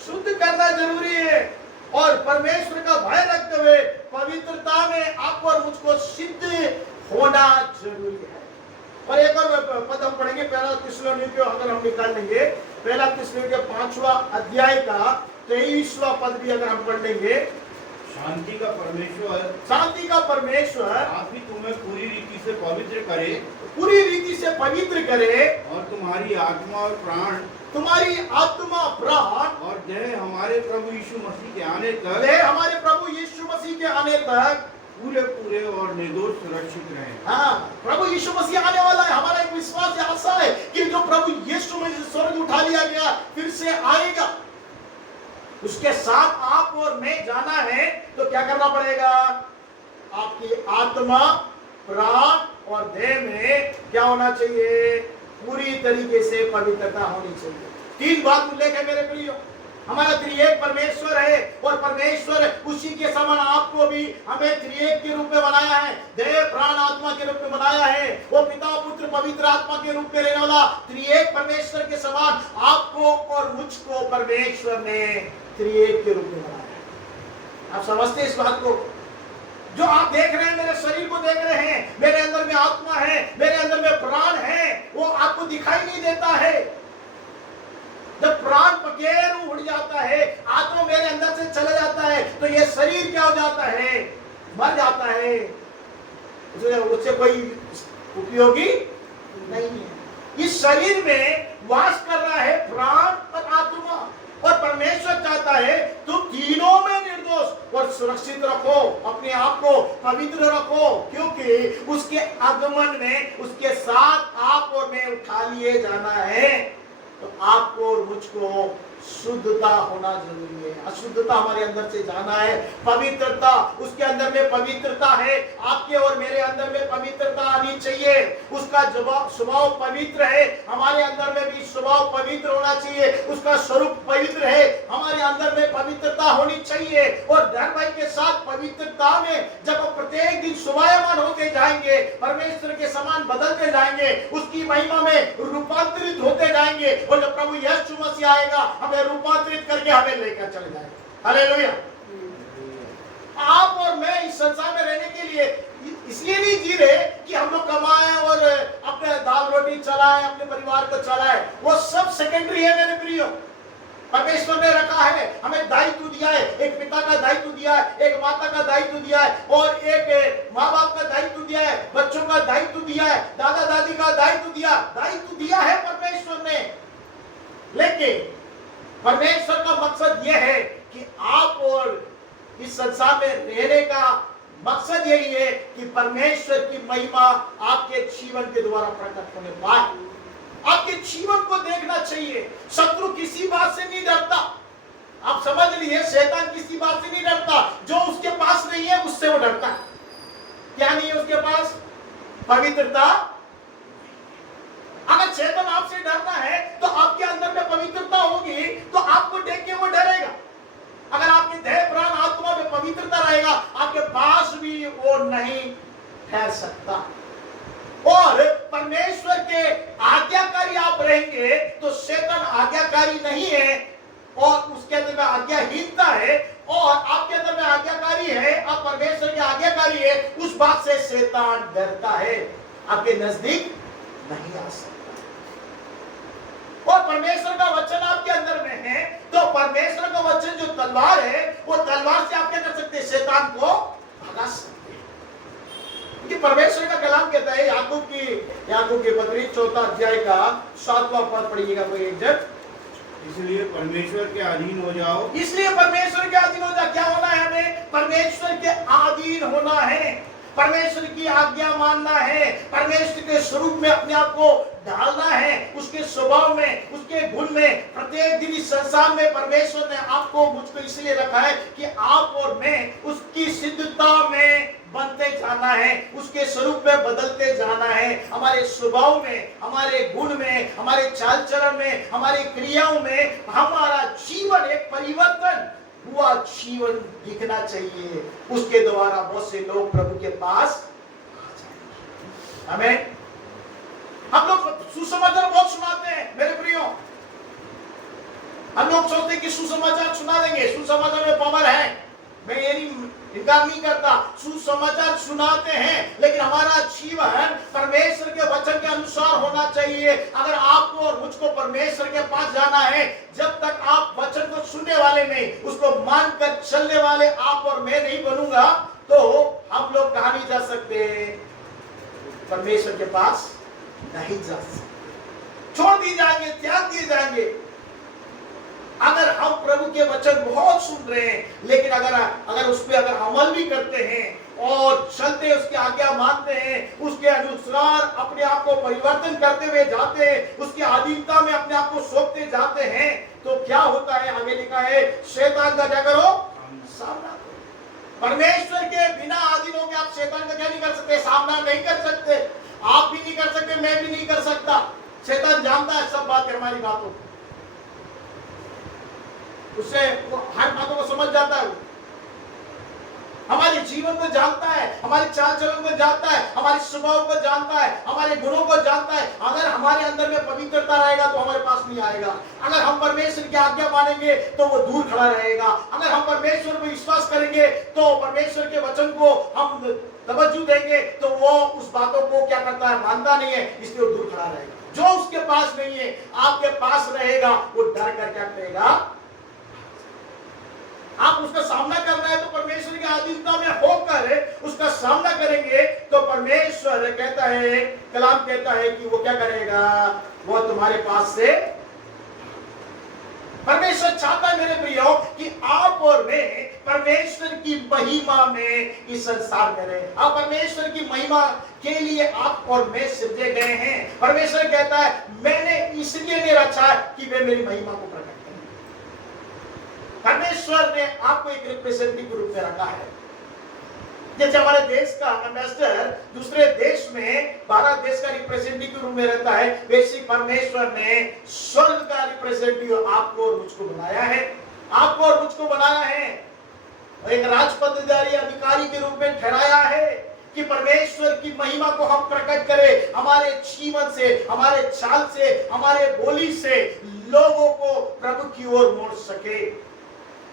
शुद्ध करना जरूरी है। और परमेश्वर का भय रखते हुए पवित्रता में आप और मुझको सिद्ध होना जरूरी है। और एक और पद हम पढ़ेंगे, पहला थिस्सलुनीकियों अगर हम निकाल लेंगे, पहला थिस्सलुनीकियों 5वां अध्याय का 23वां पद भी अगर हम पढ़ लेंगे, शांति का परमेश्वर आप ही तुम्हें पूरी रीति से पवित्र करे और तुम्हारी आत्मा प्राण और देह हमारे प्रभु यीशु मसीह के आने तक पूरे और निर्दोष सुरक्षित रहे। हाँ, प्रभु यीशु मसीह आने वाला है। हमारा एक विश्वास है, आशा है कि जो प्रभु यीशु मसीह स्वर्ग उठा लिया गया फिर से आएगा, उसके साथ आप और मैं जाना है, तो क्या करना पड़ेगा, आपकी आत्मा प्राण और देह में क्या होना चाहिए, पूरी तरीके से पवित्रता होनी चाहिए। 3 बात उल्लेख है मेरे प्रियो। हमारा त्रिएक परमेश्वर है और परमेश्वर उसी के समान आपको भी हमें त्रिएक के रूप में बनाया है, देह प्राण आत्मा के रूप में बनाया है। वो पिता पुत्र पवित्र आत्मा के रूप में रहने वाला त्रिएक परमेश्वर के समान आपको और मुझको परमेश्वर ने त्रिएक के रूप में बनाया है। आप समझते इस बात को? जो आप देख रहे हैं, मेरे शरीर को देख रहे हैं, मेरे अंदर में आत्मा है, मेरे अंदर में प्राण है, वो आपको दिखाई नहीं देता है। जब प्राण पकेर उड़ जाता है, आत्मा मेरे अंदर से चला जाता है, तो ये शरीर क्या हो जाता है, मर जाता है, उससे कोई उपयोगी नहीं है। इस शरीर में वास कर रहा है प्राण और आत्मा, और परमेश्वर चाहता है तुम तीनों में निर्दोष और सुरक्षित रखो, अपने आप को पवित्र रखो, क्योंकि उसके आगमन में उसके साथ आप और मैं उठा लिए जाना है। तो आपको और मुझको शुद्धता होना जरूरी है। अशुद्धता हमारे अंदर से जाना है, पवित्रता, उसके अंदर में पवित्रता है, आपके और मेरे अंदर में पवित्रता आनी चाहिए। उसका स्वभाव पवित्र है, हमारे अंदर में भी स्वभाव पवित्र होना चाहिए। उसका स्वरूप पवित्र है, हमारे अंदर में पवित्रता होनी चाहिए। और धन भाई के साथ पवित्रता में जब हम प्रत्येक दिन शोभायमान होते जाएंगे, परमेश्वर के समान बदलते जाएंगे, उसकी महिमा में रूपांतरित होते जाएंगे, और जब प्रभु यीशु मसीह आएगा हमें रूपांतरित करके हमें लेकर चले जाएगा। हालेलुया। आप और मैं इस संसार में रहने के लिए इसलिए नहीं जी रहे कि हम लोग कमाएं और अपने दाल रोटी चलाएं, अपने परिवार को चलाएं, वो सब सेकेंडरी है मेरे प्रियो। परमेश्वर ने रखा है, हमें दायित्व दिया है, एक पिता का दायित्व दिया है, एक माता का दायित्व दिया है, और एक माँ बाप का दायित्व दिया है, बच्चों का दायित्व दिया है, दादा दादी का दायित्व दिया है परमेश्वर ने। लेकिन परमेश्वर का मकसद यह है कि आप और इस संसार में रहने का मकसद यही है कि परमेश्वर की महिमा आपके जीवन के द्वारा प्रकट होने पाए। आपके जीवन को देखना चाहिए। शत्रु किसी बात से नहीं डरता, आप समझ लीजिए, शैतान किसी बात से नहीं डरता। जो उसके पास नहीं है उससे वो डरता है। क्या नहीं है उसके पास? पवित्रता। अगर शैतान आपसे डरना है तो आपके अंदर में पवित्रता होगी, तो आपको देख के वो डरेगा। पवित्रता रहेगा, आपके पास भी वो नहीं ठहर सकता। और परमेश्वर के आज्ञाकारी आप रहेंगे तो शैतान आज्ञाकारी नहीं है और उसके अंदर में आज्ञाहीनता है, और आपके अंदर में आज्ञाकारी है, आप परमेश्वर के आज्ञाकारी है, उस बात से शैतान डरता है, आपके नजदीक नहीं आ सकता। और परमेश्वर का वचन आपके अंदर में है तो परमेश्वर का वचन जो तलवार है, वो तलवार से आप क्या कर सकते हैं? शैतान को भगा सकते हैं। क्योंकि परमेश्वर का कलाम कहता है, याकूब की पत्री 4 अध्याय का 7वां पद पढ़िएगा कोई एक जन। इसलिए परमेश्वर के अधीन हो जाओ। इसलिए परमेश्वर के अधीन हो जाओ। क्या होना है? हमें परमेश्वर के अधीन होना है, परमेश्वर की आज्ञा मानना है, परमेश्वर के स्वरूप में अपने आप को डालना है, उसके स्वभाव में, उसके गुण में। प्रत्येक दिन इस संसार में परमेश्वर ने आपको मुझको इसलिए रखा है कि आप और मैं उसकी सिद्धता में बनते जाना है, उसके स्वरूप में बदलते जाना है। हमारे स्वभाव में, हमारे गुण में, हमारे चाल चलन में, हमारी क्रियाओं में हमारा जीवन एक परिवर्तन हुआ जीवन दिखना चाहिए। उसके द्वारा बहुत से लोग प्रभु के पास आ जाएंगे। आमीन। हम लोग सुसमाचार बहुत सुनाते हैं मेरे प्रियो। हम लोग सोचते हैं कि सुसमाचार सुना देंगे, सुसमाचार में पावर है, मैं ये इनकार नहीं करता, सुसमाचार सुनाते हैं, लेकिन हमारा जीवन परमेश्वर के वचन के अनुसार होना चाहिए। अगर आपको और मुझको परमेश्वर के पास जाना है, जब तक आप वचन को सुनने वाले नहीं, उसको मानकर चलने वाले आप और मैं नहीं बनूंगा, तो हम लोग कहां नहीं जा सकते? परमेश्वर के पास नहीं जा सकते, छोड़ दिए जाएंगे, त्याग दिए जाएंगे। अगर हम प्रभु के वचन बहुत सुन रहे हैं, लेकिन अगर उस पर अगर अमल भी करते हैं और चलते उसकी आज्ञा मानते हैं, उसके अनुसार अपने आप को परिवर्तन करते हुए जाते हैं, उसकी अधीनता में अपने आप को सौंपते जाते हैं, तो क्या होता है? आगे लिखा है, शैतान का क्या करो? सामना करो। परमेश्वर के बिना अधीन होकर आप शैतान का क्या नहीं कर सकते? सामना नहीं कर सकते। आप भी नहीं कर सकते, मैं भी नहीं कर सकता। शैतान जानता है सब बातें, हमारी बातों को, उससे वो हर बातों को समझ जाता है, हमारे जीवन को जानता है, हमारे चाल चलन को जानता है, हमारे स्वभाव को जानता है, हमारे गुणों को जानता है। अगर हमारे अंदर में पवित्रता रहेगा तो हमारे पास नहीं आएगा। अगर हम परमेश्वर की आज्ञा मानेंगे तो वो दूर खड़ा रहेगा। अगर हम परमेश्वर पर विश्वास करेंगे तो परमेश्वर के वचन को हम तवज्जो देंगे तो वो उस बातों को क्या करता है? मानता नहीं है, इसलिए वो दूर खड़ा रहेगा। जो उसके पास नहीं है आपके पास रहेगा, वो डर कर क्या करेगा? आप उसका सामना करना है तो परमेश्वर की अधीनता में होकर उसका सामना करेंगे तो परमेश्वर कहता है, कलाम कहता है कि वो क्या करेगा? वो तुम्हारे पास से। परमेश्वर चाहता है मेरे प्रियो कि आप और मैं परमेश्वर की महिमा में इस संसार में रहे। आप परमेश्वर की महिमा के लिए आप और मैं सृजे गए हैं। परमेश्वर कहता है, मैंने इसलिए नहीं रचा है कि वे मेरी महिमा को प्रकट। परमेश्वर ने आपको एक रिप्रेजेंटेटिव के रूप में रखा है। जैसे हमारे देश का एम्बेसडर दूसरे देश में भारत देश का रिप्रेजेंटेटिव के रूप में रहता है, वैसे परमेश्वर ने स्वर्ग का रिप्रेजेंटेटिव आपको और मुझको बनाया है। आपको और मुझको बनाया है, एक राजपदधारी अधिकारी के रूप में ठहराया है कि परमेश्वर की महिमा को हम प्रकट करें। हमारे जीवन से, हमारे चाल से, हमारे बोली से लोगों को प्रभु की ओर मोड़ सके,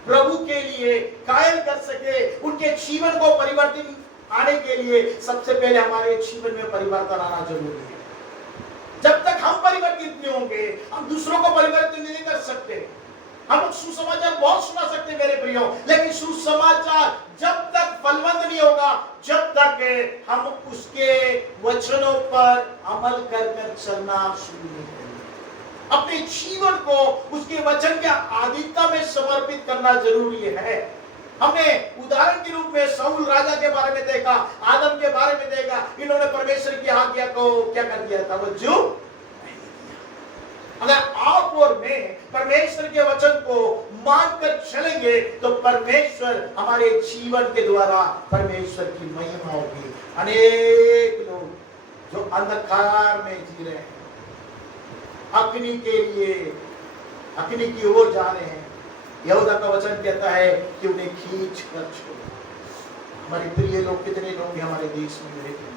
प्रभु के लिए कायल कर सके। उनके जीवन को परिवर्तन आने के लिए सबसे पहले हमारे जीवन में परिवर्तन आना जरूरी है। जब तक हम परिवर्तित नहीं होंगे, हम दूसरों को परिवर्तित नहीं कर सकते। हम लोग सुसमाचार बहुत सुना सकते हैं मेरे प्रियो, लेकिन सुसमाचार जब तक फलवंत नहीं होगा, जब तक हम उसके वचनों पर अमल कर चलना शुरू नहीं करेंगे। अपने जीवन को उसके वचन के अधीनता में समर्पित करना जरूरी है। हमने उदाहरण के रूप में शाऊल राजा के बारे में देखा, आदम के बारे में देखा। इन्होंने परमेश्वर की आज्ञा को क्या कर दिया था? तवज्जो नहीं दिया। अगर आप और मैं परमेश्वर के वचन को मानकर चलेंगे तो परमेश्वर हमारे जीवन के द्वारा परमेश्वर की महिमा होगी। अनेक लोग जो अंधकार में जी रहे हैं, अग्नि के लिए, अग्नि की ओर जा रहे हैं, यहूदा का वचन कहता है कि उन्हें खींच कर छोड़ो। हमारे प्रिय लोग कितने लोग हैं हमारे देश में, मेरे प्रिय,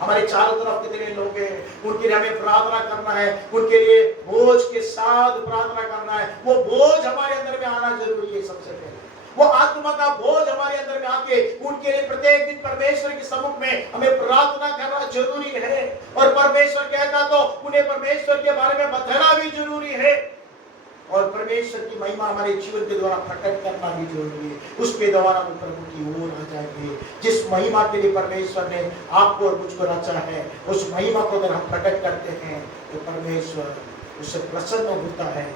हमारे चारों तरफ कितने लोग हैं, उनके लिए हमें प्रार्थना करना है, उनके लिए बोझ के साथ प्रार्थना करना है। वो बोझ हमारे अंदर में आना जरूरी है। सबसे पहले वो आत्मा का बोझ हमारे अंदर में आके उनके लिए प्रत्येक दिन परमेश्वर के सम्मुख में हमें प्रार्थना करना जरूरी है। और परमेश्वर कहता तो उन्हें परमेश्वर के बारे में बताना भी जरूरी है, और परमेश्वर की महिमा हमारे जीवन के द्वारा प्रकट करना भी जरूरी है। उसके द्वारा वो प्रभु की ओर आ जाएंगे। जिस महिमा के लिए परमेश्वर ने आपको और मुझको रचा है, उस महिमा को अगर हम प्रकट करते हैं तो परमेश्वर उससे प्रसन्न होता है।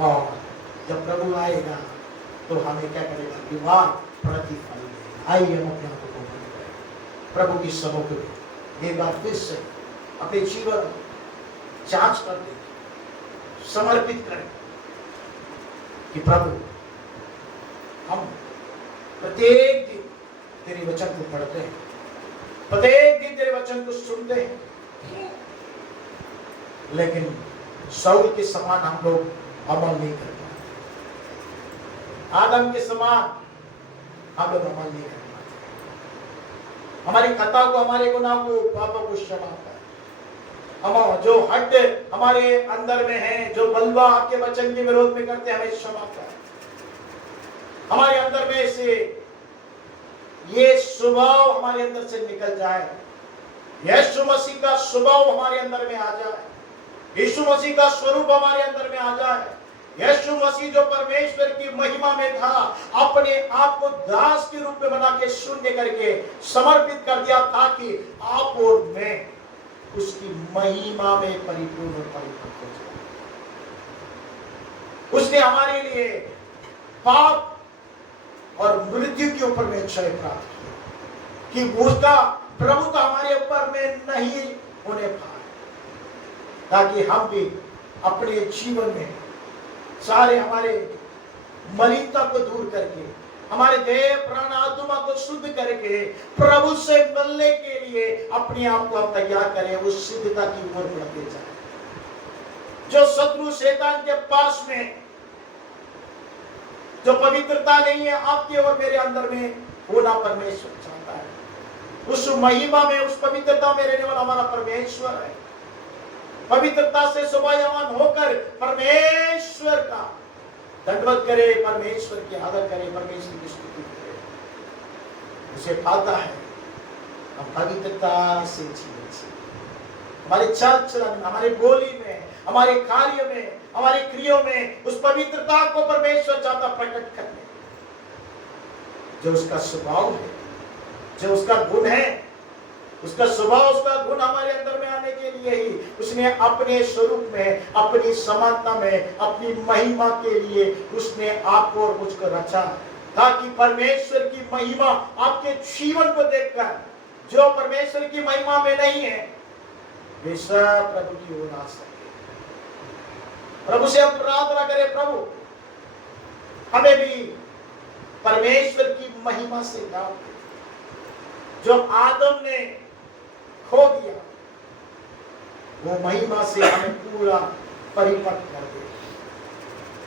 और जब प्रभु आएगा तो हमें क्या करेगा? विवाह प्रतिफल देगा। आइए हम अपने आप को बंद करें प्रभु की सम्मुख में, एक बार फिर से अपने जीवन जांच कर दें, समर्पित करें कि प्रभु हम प्रत्येक दिन तेरे वचन को पढ़ते हैं, प्रत्येक दिन तेरे वचन को सुनते हैं, लेकिन शाऊल के समान हम लोग अमल नहीं कर पाते। आदम के समान हम लोग अमल नहीं कर पाते। हमारी खता को, हमारे गुनाह को, पापों को क्षमा कर। हम जो हट हमारे अंदर में है, जो बलवा आपके वचन के विरोध में करते हैं, हमें क्षमा कर। हमारे अंदर में से ये स्वभाव हमारे अंदर से निकल जाए, यीशु मसीह का स्वभाव हमारे अंदर में आ जाए, यीशु मसीह का स्वरूप हमारे अंदर में आ जाए। यीशु मसीह जो परमेश्वर की महिमा में था, अपने आप को दास के रूप में बना के शून्य करके समर्पित कर दिया ताकि आप और मैं उसकी महिमा में परिपूर्ण और परिपक्व हो जाए। उसने हमारे लिए पाप और मृत्यु के ऊपर में जय प्राप्त की कि उसका प्रभुता हमारे ऊपर में नहीं होने पाए, ताकि हम भी अपने जीवन में सारे हमारे मलिनता को दूर करके, हमारे देह प्राण आत्मा को शुद्ध करके प्रभु से मिलने के लिए अपने आप को हम तैयार करें, उस सिद्धता की ओर बढ़ते जाए। जो शत्रु शैतान के पास में जो पवित्रता नहीं है आपके और मेरे अंदर में होना परमेश्वर चाहता है। उस महिमा में, उस पवित्रता में रहने वाला हमारा परमेश्वर है। पवित्रता से शोभायमान होकर परमेश्वर का दंडवत करे, परमेश्वर की आदर करे, परमेश्वर की स्तुति करे, उसे पाता है हम पवित्रता से जीवन से, हमारे चाल चलन, हमारे बोली में, हमारे कार्य में, हमारे क्रियों में उस पवित्रता को परमेश्वर चाहता प्रकट करने। जो उसका स्वभाव है, जो उसका गुण है, उसका स्वभाव, उसका गुण हमारे अंदर में आने के लिए ही उसने अपने स्वरूप में, अपनी समानता में, अपनी महिमा के लिए उसने आपको और मुझको रचा, ताकि परमेश्वर की महिमा आपके जीवन को देखकर जो परमेश्वर की महिमा में नहीं है वे सब प्रभु की ओर आ सके। प्रभु से हम प्रार्थना करें, प्रभु हमें भी परमेश्वर की महिमा से लाभ दे। जो आदम ने खो दिया वो महिमा से हमें पूरा परिपक्व कर दे।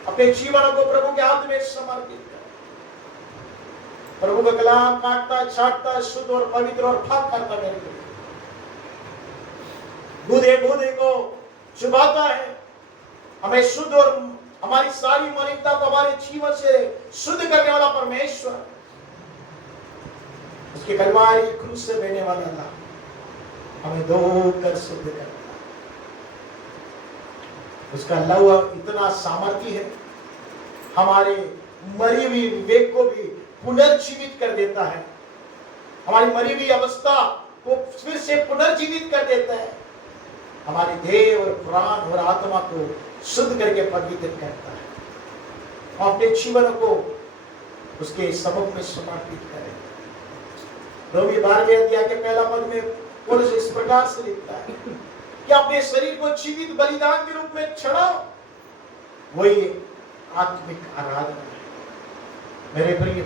अपने जीवन को प्रभु के हाथ में समर्पित कर। प्रभु का कलाम काटता, छाटता, शुद्ध और पवित्र और पाक करता मेरे लिए। बूंदे बूंदे को चुभाता है, हमें शुद्ध और हमारी सारी मलिनता को हमारे जीवन से शुद्ध करने वाला परमेश्वर, उसके कलवारी क्रूस से बहने वाला था, हमें धोकर शुद्ध करता। उसका लव इतना सामर्थ्य है, हमारे मरी हुई विवेक को भी पुनर्जीवित कर देता है, हमारी मरी हुई अवस्था को फिर से पुनर्जीवित कर देता है, हमारे देह और प्राण और आत्मा को शुद्ध करके पवित्र करता है। हम अपने जीवन को उसके सम्मुख में समर्पित करें। रोमी 12वें अध्याय के पहला पद में पौलुस इस प्रकार से लिखता है कि अपने शरीर को जीवित बलिदान के रूप में चढ़ाओ, वही आत्मिक आराधना है। मेरे प्रिय,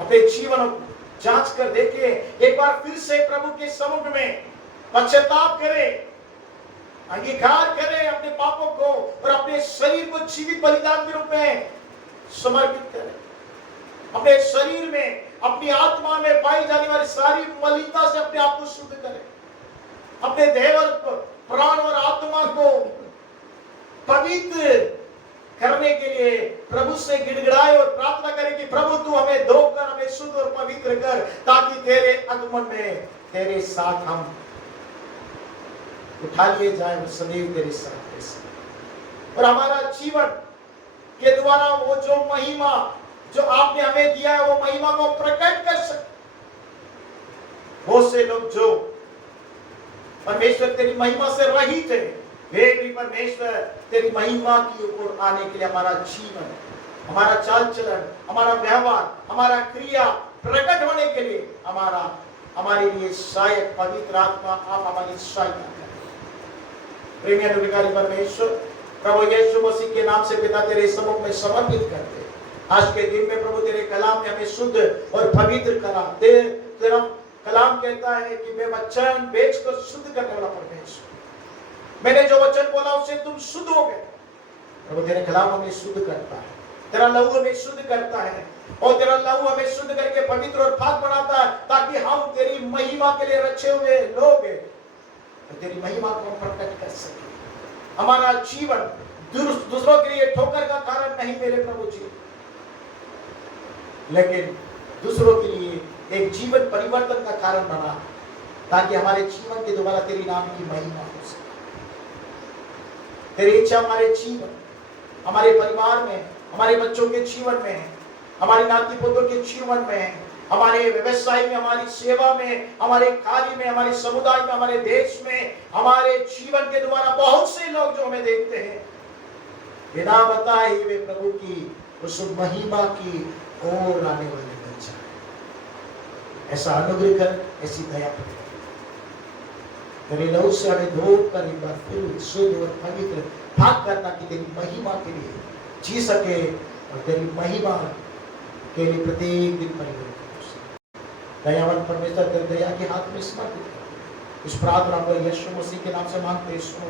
अपने जीवन को जांच कर देखिए, एक बार फिर से प्रभु के सम्मुख में पश्चाताप करें, अंगीकार करें अपने पापों को और अपने शरीर को जीवित बलिदान के रूप में समर्पित करें। अपने शरीर में, अपनी आत्मा में पाई जाने वाली सारी मलिनता से अपने आप को शुद्ध करें। अपने देह और प्राण और आत्मा को पवित्र करने के लिए प्रभु से गिड़गिड़ाए और प्रार्थना करें कि प्रभु तू हमें धोकर हमें शुद्ध और पवित्र कर, ताकि तेरे आगमन में तेरे साथ हम उठा लिए जाए और सदैव तेरे साथ रह सकें। और हमारा जीवन के द्वारा वो जो महिमा जो आपने हमें दिया है, वो महिमा को प्रकट कर सके। बहुत से लोग जो परमेश्वर तेरी महिमा से रहित है, वे भी परमेश्वर तेरी महिमा की ओर आने के लिए हमारा जीवन, हमारा चाल चलन, हमारा व्यवहार, हमारा क्रिया प्रकट होने के लिए हमारे लिए सहायक पवित्र आत्मा आप हमारी सहायता करें। प्रेमी अनुग्रहकारी परमेश्वर, प्रभु यीशु मसीह के नाम से पिता तेरे सम्मुख में समर्पित करते, आज के दिन में प्रभु तेरे कलाम ने हमें शुद्ध और पवित्र करा। तेरा कलाम कहता है कि मैं वचन बेच कर शुद्ध करने वाला परमेश्वर, मैंने जो वचन बोला उससे तुम शुद्ध हो गए। प्रभु तेरे कलाम हमें शुद्ध करता है, तेरा लहू हमें शुद्ध करता है, और तेरा लहू हमें शुद्ध करके पवित्र और पाक बनाता है, ताकि हम तेरी महिमा के लिए रचे हुए लोग हैं, तो तेरी महिमा को हम प्रकट कर सके। हमारा जीवन दूसरों के लिए ठोकर का कारण नहीं मेरे प्रभु जी, लेकिन दूसरों के लिए एक जीवन परिवर्तन का कारण बना, ताकि हमारे जीवन के द्वारा तेरी नाम की महिमा हो सके। तेरी इच्छा हमारे जीवन, हमारे परिवार में, हमारे बच्चों के जीवन में, हमारे नाती पोतों के जीवन में, हमारे व्यवसाय में, हमारी सेवा में, हमारे कार्य में, हमारे समुदाय में, हमारे देश में, हमारे जीवन के द्वारा बहुत से लोग जो हमें देखते हैं, बिना बताए वे प्रभु की उस महिमा की ओर आने वाले बन जाए। ऐसा अनुग्रह कर, ऐसी दया कर, तेरे लहू से हमें धोकर एक बार फिर शुद्ध और पवित्र पाक करना, कि तेरी महिमा के लिए जी सके और तेरी महिमा के लिए प्रत्येक दिन परिवर्तन हो सके। दयावान परमेश्वर तेरे दया के हाथ में समर्पित कर, इस प्रार्थना को यीशु मसीह के नाम से मांगते हैं, सुनो।